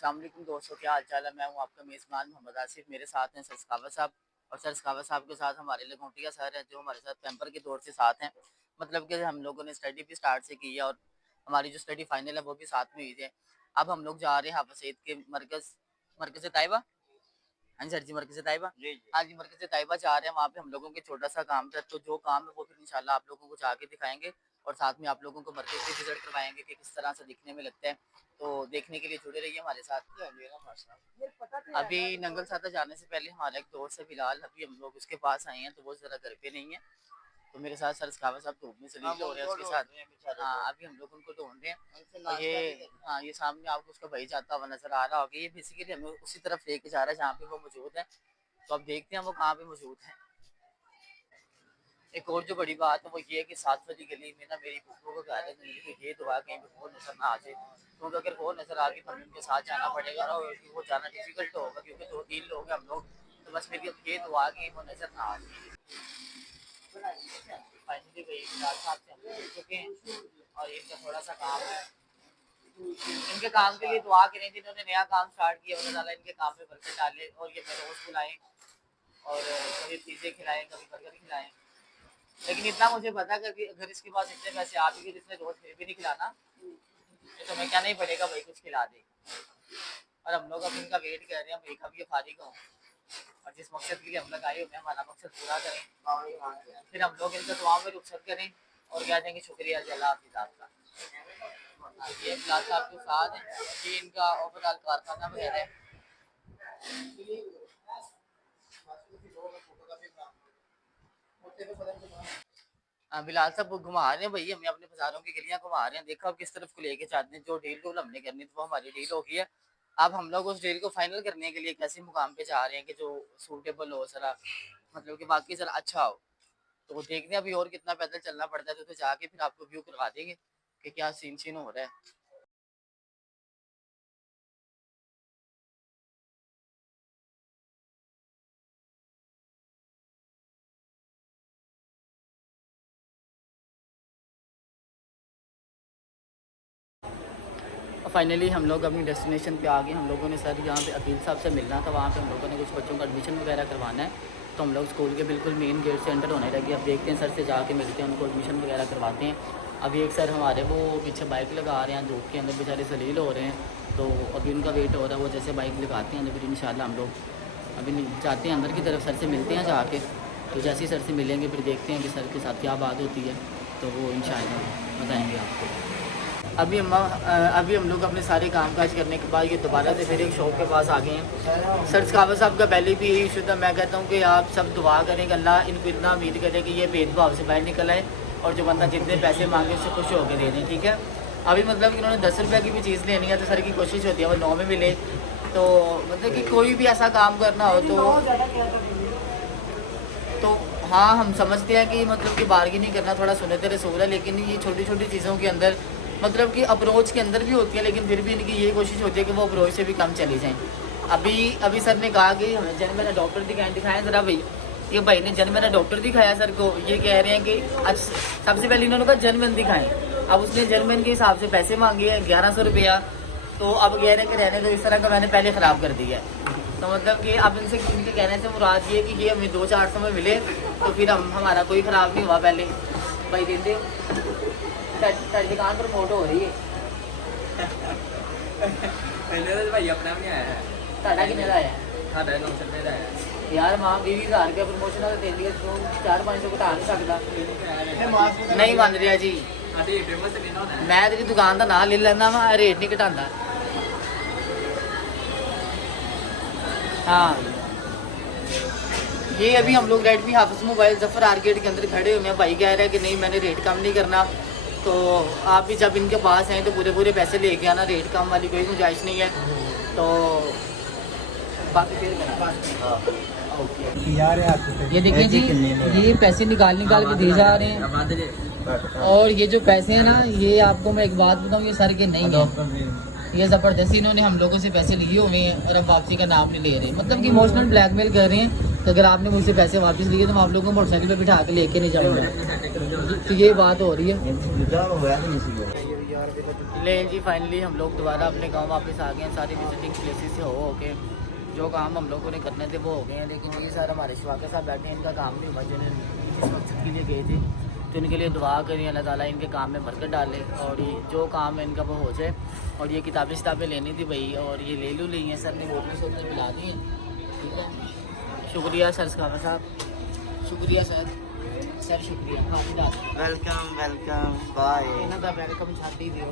अस्सलाम वालेकुम दोस्तों, क्या हाल चाल है। मैं हूँ आपका मेज़बान मोहम्मद आसिफ। मेरे साथ हैं सर सखावत साहब, और सर सखावत साहब के साथ हमारे लखोटिया सर हैं जो हमारे साथ कैंपर के दौर से साथ हैं। मतलब कि हम लोगों ने स्टडी भी स्टार्ट से की है और हमारी जो स्टडी फाइनल है वो भी साथ में हुई है। अब हम लोग जा रहे हैं हाफिज़ सईद के मरकज़ मरकज़ तैयबा। हाँ जी सर जी, मरकज़ तैयबा। हाँ जी, मरकज़ तैयबा जा रहे हैं। वहाँ पे हम लोगों के छोटा सा काम था, तो जो काम है वो फिर इंशाल्लाह आप लोगों को जाके दिखाएंगे और साथ में आप लोगों को मरकज़ भी विजिट करवाएंगे कि किस तरह से दिखने में लगता है। तो देखने के लिए जुड़े रहिए हमारे साथ। अभी नंगल सादा जाने से पहले हमारा एक दोस्त है बिलाल, अभी हम लोग उसके पास आए हैं, तो वो ज़रा घर पे नहीं है। तो मेरे साथ सर सखावत साहब धूप में सलील हो रहे हैं उसके साथ। हाँ, अभी हम लोग उनको ढूंढ रहे हैं। और ये हाँ, ये सामने आपको उसका भाई जाता हुआ नजर आ रहा होगा। ये बेसिकली हमें उसी तरफ लेके जा रहा है जहाँ पे वो मौजूद है। तो अब देखते हैं वो कहाँ पे मौजूद है। एक और जो बड़ी बात है वो ये है कि 7 वाली गली में ना मेरी फूफो को घर है, तो ये दुआ कहीं पे वो नजर ना आ जाए। तो अगर वो नजर आ गई तो हमें उनके साथ जाना पड़ेगा और वो जाना डिफिकल्ट होगा क्योंकि 2-3 लोग हैं हम लोग। तो बस मेरी अब ये दुआ कि वो नजर ना आ जाए। फाइनली वही बिलाल साहब से हम मिल चुके हैं और इनका थोड़ा सा काम है। इनके काम के लिए दुआ करें जिन्होंने नया काम स्टार्ट किया, अल्लाह ताला इनके काम में बरकत डाले और ये मेरे रोज़ बुलाएं और कभी पिज़्ज़े खिलाएं, कभी बर्गर खिलाएं। लेकिन इतना मुझे पता है कि अगर इसके पास इतने पैसे आ भी गए जिसने रोज़ फिर भी नहीं खिलाना, तो हमें कहना ही पड़ेगा भाई कुछ खिला दे। और हम लोग अब इनका वेट कर रहे हैं, भाई कब ये फारिग हों और जिस मकसद के लिए हम लोग आए हुए हैं हमारा मकसद पूरा करें। फिर हम लोग इनका दुआ में रुखसत करें और कह देंगे शुक्रिया अल्लाह हाफ़िज़ आपका। ये बिलाल साहब के साथ हैं, ये इनका ओवरऑल कारखाना वगैरह है। बिलाल साहब वो घुमा रहे हैं भई, हमें अपने बाज़ारों की गलियाँ घुमा रहे हैं। देखो अब किस तरफ को लेके जाते हैं। जो डील-डूल हमने करनी थी वो हमारी डील हो गई है। अब हम लोग उस डील को फाइनल करने के लिए एक ऐसे मुकाम पे जा रहे हैं कि जो सूटेबल हो ज़रा, मतलब कि वाक़ई ज़रा अच्छा हो। तो वो देखते हैं अभी और कितना पैदल चलना पड़ता है, तो उधर जाके फिर आपको व्यू करवा देंगे कि क्या सीन-शीन हो रहा है। फाइनली हम लोग अपनी डेस्टिनेशन पे आ गए। हम लोगों ने सर यहाँ पे अकील साहब से मिलना था, वहाँ पे हम लोगों ने कुछ बच्चों का एडमिशन वगैरह करवाना है। तो हम लोग स्कूल के बिल्कुल मेन गेट से एंटर होने लगे। अब देखते हैं सर से जाके मिलते हैं, उनको एडमिशन वगैरह करवाते हैं। अभी एक सर हमारे वो पीछे बाइक लगा रहे हैं, धूप के अंदर बेचारे सलील हो रहे हैं। तो अभी उनका वेट हो रहा है, वो जैसे बाइक लगाते हैं तो फिर इंशाल्लाह हम लोग अभी जाते हैं अंदर की तरफ, सर से मिलते हैं जाके। तो जैसे ही सर से मिलेंगे फिर देखते हैं कि सर के साथ क्या बात होती है, तो वो इंशाल्लाह बताएँगे आपको। अभी हम लोग अपने सारे कामकाज करने के बाद ये दोबारा से फिर एक शॉप के पास आ गए हैं। सर सखावत साहब का पहले भी यही इशू था। मैं कहता हूँ कि आप सब दुआ करें कि अल्लाह इनको इतना उम्मीद करे कि ये भेदभाव से बाहर निकल आए और जो बंदा जितने पैसे मांगे उससे खुश होकर दे दें, ठीक है। अभी मतलब कि उन्होंने 10 रुपये की भी चीज़ लेनी है तो सर की कोशिश होती है वो 9 में मिले। तो मतलब कि कोई भी ऐसा काम करना हो तो हाँ, हम समझते हैं कि मतलब कि बार्गेनिंग करना थोड़ा सुन्नत रसूल है, लेकिन ये छोटी छोटी चीज़ों के अंदर मतलब कि अप्रोच के अंदर भी होती है, लेकिन फिर भी इनकी ये कोशिश होती है कि वो अप्रोच से भी कम चली जाएँ। अभी सर ने कहा कि हमें जन मेरा डॉक्टर दिखाया ज़रा भाई। ये भाई ने जन मेरा डॉक्टर दिखाया सर को, ये कह रहे हैं कि सबसे पहले इन्होंने कहा जनमन दिखाएं। अब उसने जनमन के हिसाब से पैसे मांगे हैं 1100 रुपया। तो अब कह रहे हैं कि रहने दो, इस तरह का मैंने पहले ख़राब कर दिया है। तो मतलब कि अब इनके कहने से मुराद ये कि ये हमें 200-400 में मिले तो फिर हमारा कोई ख़राब नहीं हुआ। पहले भाई देते दुकान प्रमोट हो रही है। भाई अपना भी आया है। ਤੁਹਾਡਾ ਕਿੰਨੇ ਦਾ ਆਇਆ? ਸਾਡਾ 900 ਰੁਪਏ ਦਾ ਆਇਆ यार मां 20,000 रुपया प्रमोशन है, दे दिए तो 400-500 घटा नहीं सकता। नहीं मान रहा जी, ਸਾਡੀ ਫੇਮਸ ਨਹੀਂ ਨਾ ਹੋਣਾ। मैं तेरी दुकान का नाम ले लेना वा, रेट नहीं घटाता। हाँ, ये अभी हम लोग रेडमी हाफिज़ मोबाइल जफ़र आर्केड के अंदर खड़े हुए हैं। भाई कह रहा है कि नहीं मैंने रेट कम नहीं करना। तो आप भी जब इनके पास हैं तो पूरे पूरे पैसे लेके आना, रेट कम वाली कोई गुंजाइश नहीं है। तो बाकी ये देखिए जी, ये पैसे निकाल के दिए जा रहे हैं। और ये जो पैसे हैं ना, ये आपको मैं एक बात बताऊँ, ये सर के नहीं है, ये ज़बरदस्ती इन्होंने हम लोगों से पैसे लिए हुए हैं और अब वापसी का नाम नहीं ले रहे, मतलब कि इमोशनल ब्लैकमेल कर रहे हैं। तो अगर आपने मुझसे पैसे वापस लिए तो मैं आप लोगों को मोटरसाइकिल पे बिठा के लेके नहीं जाऊँगा। तो ये बात हो रही है। ले जी फाइनली हम लोग दोबारा अपने गांव वापस आ गए हैं। सारी विजिटिंग प्लेसेस से हो के जो काम हम लोगों ने करने थे वो हो गए हैं। लेकिन ये सर हमारे शिवा के साथ बैठे हैं, इनका काम नहीं हुआ जो जिस मकसद के लिए गए थे। तो इनके लिए दुआ करें अल्लाह ताला इनके काम में बरकत डाले और ये जो काम है इनका वो हो जाए। और ये किताबें लेनी थी भाई और ये ले ली हैं सर ने, बोतल पिला दी हैं। ठीक है, शुक्रिया सर सखावा साहब, शुक्रिया सर, सर शुक्रिया। हाँ वेलकम वेलकम बाय। इन्हों का वेलकम छाती दियो।